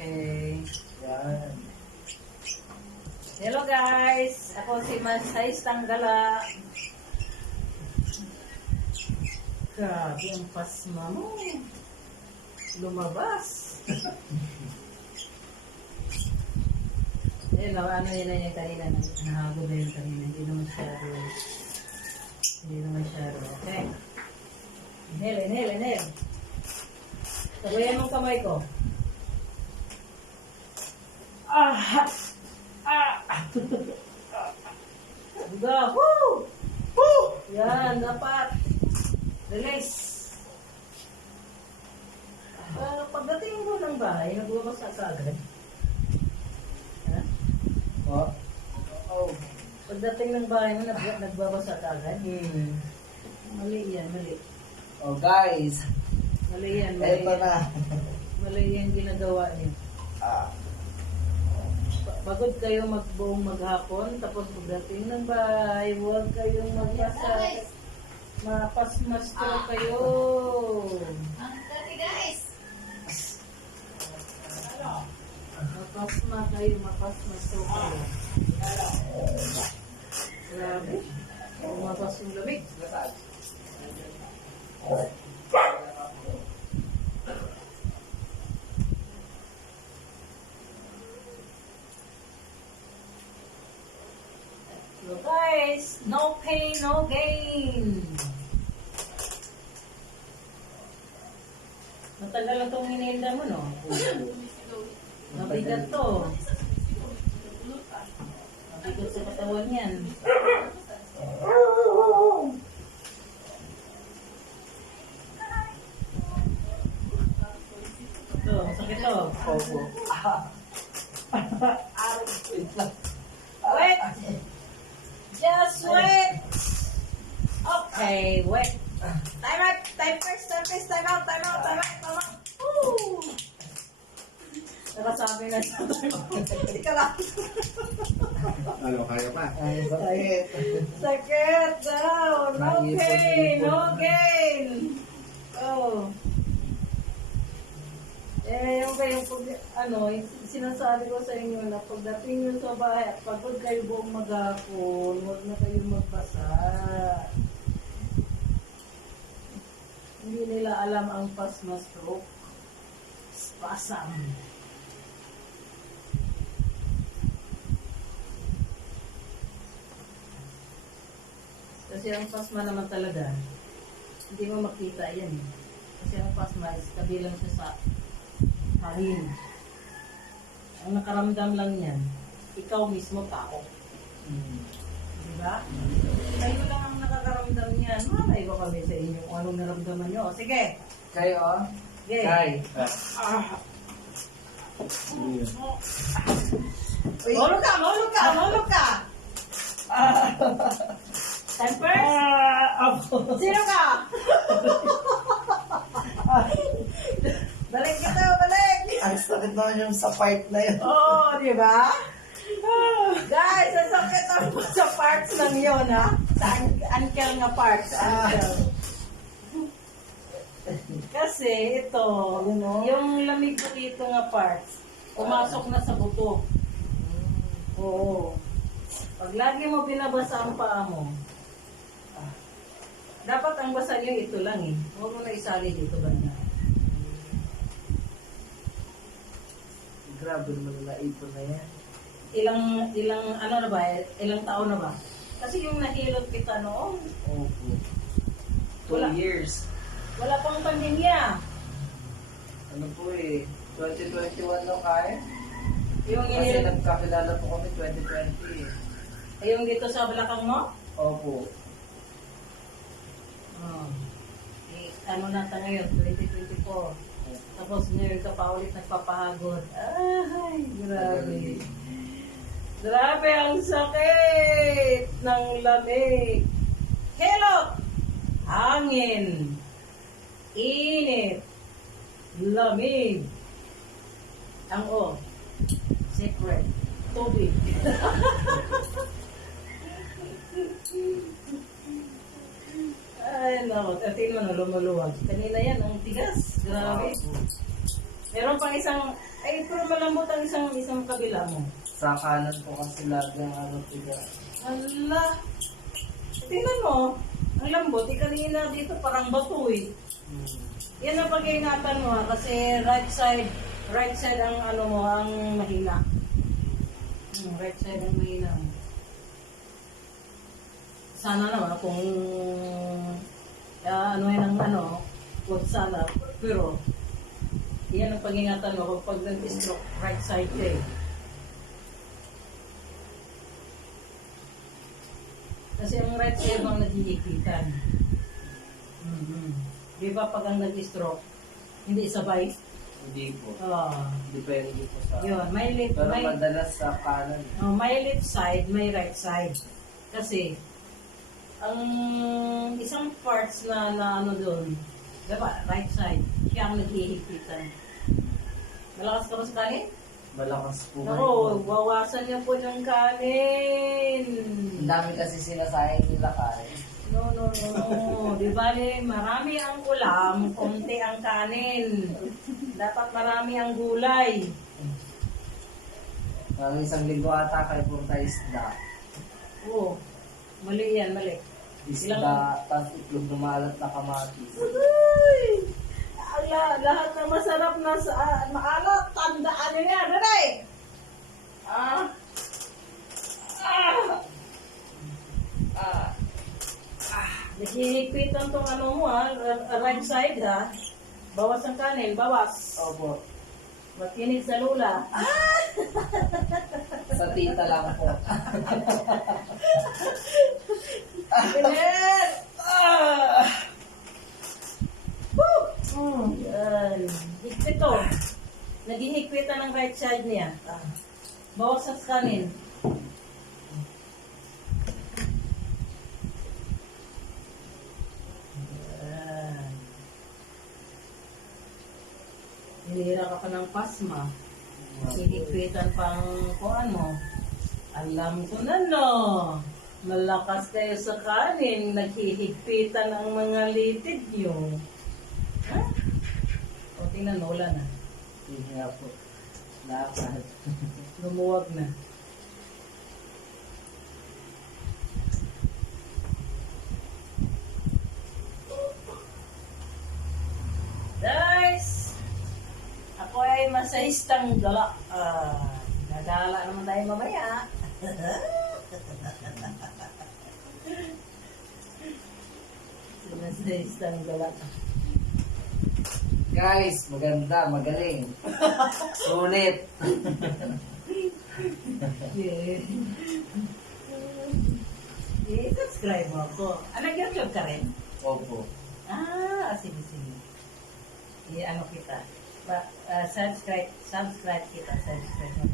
Okay. Yan. Hello guys! Ako si Masay Tanggala. Grabe ang pasma mo. Lumabas. Ano yun na yung kanina. Nahago na yung kanina. Hindi naman masyado. Okay. Inhale. Sabayan mong kamay ko. Diba? Woo! Woo! Yan, dapat. Release. Pagdating mo ng bahay, nagbabasa ka agad. Ha? Oh. Oh. Pagdating ng bahay mo, nagbabasa ka agad. Mali yan, mali. Oh, guys. Mali yan. Ito na. Mali yan ginagawa niyo. Pagod kayo magbuong maghapon, tapos pagdating ng bahay, huwag kayong magbasa. Mapasmasto kayo. Dati guys. Mapasmasto kayo. Grabe. Umapas yung lamig. So guys, no pain, no gain. Matagal lang itong hinihinda mo, no? Mabigat to. Mabigat sa katawan yan. Ito, masakit to. Opo. Wait! Just wait! Okay, wait. Time out! Time out! Woo! Nakasabi na siya. Ika lang. Ano, kaya pa? Ay, sakit. Sakit daw! No pain! No gain! Oh. Yung sinasabi ko sa inyo na pagdating nyo sa bahay at pagod kayo buong maghapon, huwag na kayo magbasa. Hindi nila alam ang pasma stroke. Spasm. Kasi ang pasma naman talaga, hindi mo makita yan. Kasi ang pasma is kabilang siya sa harin. Ang nakaramdam lang yan, ikaw mismo tao. Diba? Kayo lang ang nakakaramdam niyan. Malay ko kami sa inyo kung anong naramdaman nyo. Sige! Kayo, Okay. Kay. Mahulog ka! Time first? Sino ka? Balik kita, balik! Ang sakit naman yung sa part na yun. Oo, di ba? Guys, ang sakit ang sa parts lang yun, ha? Sa ankle nga parts. Ankle. Kasi ito, yung lamig ko dito nga parts, pumasok na sa buto. Oo. Pag lagi mo binabasa ang paa mo, dapat ang basa niyo ito lang eh. Huwag mo na isali dito banda. Grabe naman na ipon na yan. Ilang taon na ba? Kasi yung nahilot kita noon, Opo. 2 Wala. years. wala pang pandemya. Ano po 2021 lang kaya? Yung Kasi inilot, nagkakilala po kami 2020 yung dito sa balakang mo, Opo. ano na tayo ngayon, 2024. Tapos ngayon ka pa ulit nagpapahagod. Ay, grabe. Grabe ang sakit ng lamig. Helot! Hangin. Init. Lamig. Ang secret. Tubig. Ay, nako. Tingnan mo, lumuluwag. Kanina yan, ang tigas. Grabe. Meron pang isang, ay, pero malambot ang isang kabila mo. Sa kanan po kasi lagi ang ano tiga. Ala, tingnan mo, ang lambot, kanina dito parang bato eh. Yan ang pag-iingatan mo ha, kasi right side ang ano mo, ang mahina. Right side ang mahina mo. Sana naman kung ano yan ang ano, huwag sana, pero yan ang pag-ingatan mo kapag nag-stroke, right side ka eh. Kasi ang right side ang naghihikitan. Di ba pag ang nag-stroke, hindi sabay? Hindi po. Ah, Depende po sa... yun, Pero madalas sa kanan. may left side, may right side. Kasi, ang isang parts na ano doon, diba, right side, siya ang naghihikitan. Malakas ka ba sa kanin? Malakas po. Ako, bawasan niya po yung kanin. Ang dami kasi sinasayang nila kain. No. Di ba marami ang ulam, konti ang kanin. Dapat marami ang gulay. Ang isang linggo ata kayo punta isda. Oo, mali yan, mali. Isda, tapos itlog na maalat na kamatis. Uy! Lahat ng masarap na maalat, tandaan nyo yan, nanay! Naghihigpitan tong ano mo right side ha. Bawas ang kanin, bawas. Opo. Makinig sa lula. Sa tita lang po. Pilit! Yan. Higpit to. Naghihigpitan ng right side niya. Bawas ang kanin. Hinihira ka pa ng pasma. Hihigpitan pang kuan mo. Alam ko na no. Malakas kayo sa kanin. Naghihigpitan ang mga litid nyo. Ha? O tingnan mo, wala na. Hindi nga po. Lakad. Lumuwag na. Guys! Ako ay masahistang gala. Nagala naman tayo mamaya. Masahistang gala. Guys, maganda, magaling. Sulit. Yeah. I-subscribe mo ako. Nag-YouTube ka rin? Opo. Sige. I-ano kita. Subscribe kita. Subscribe mo.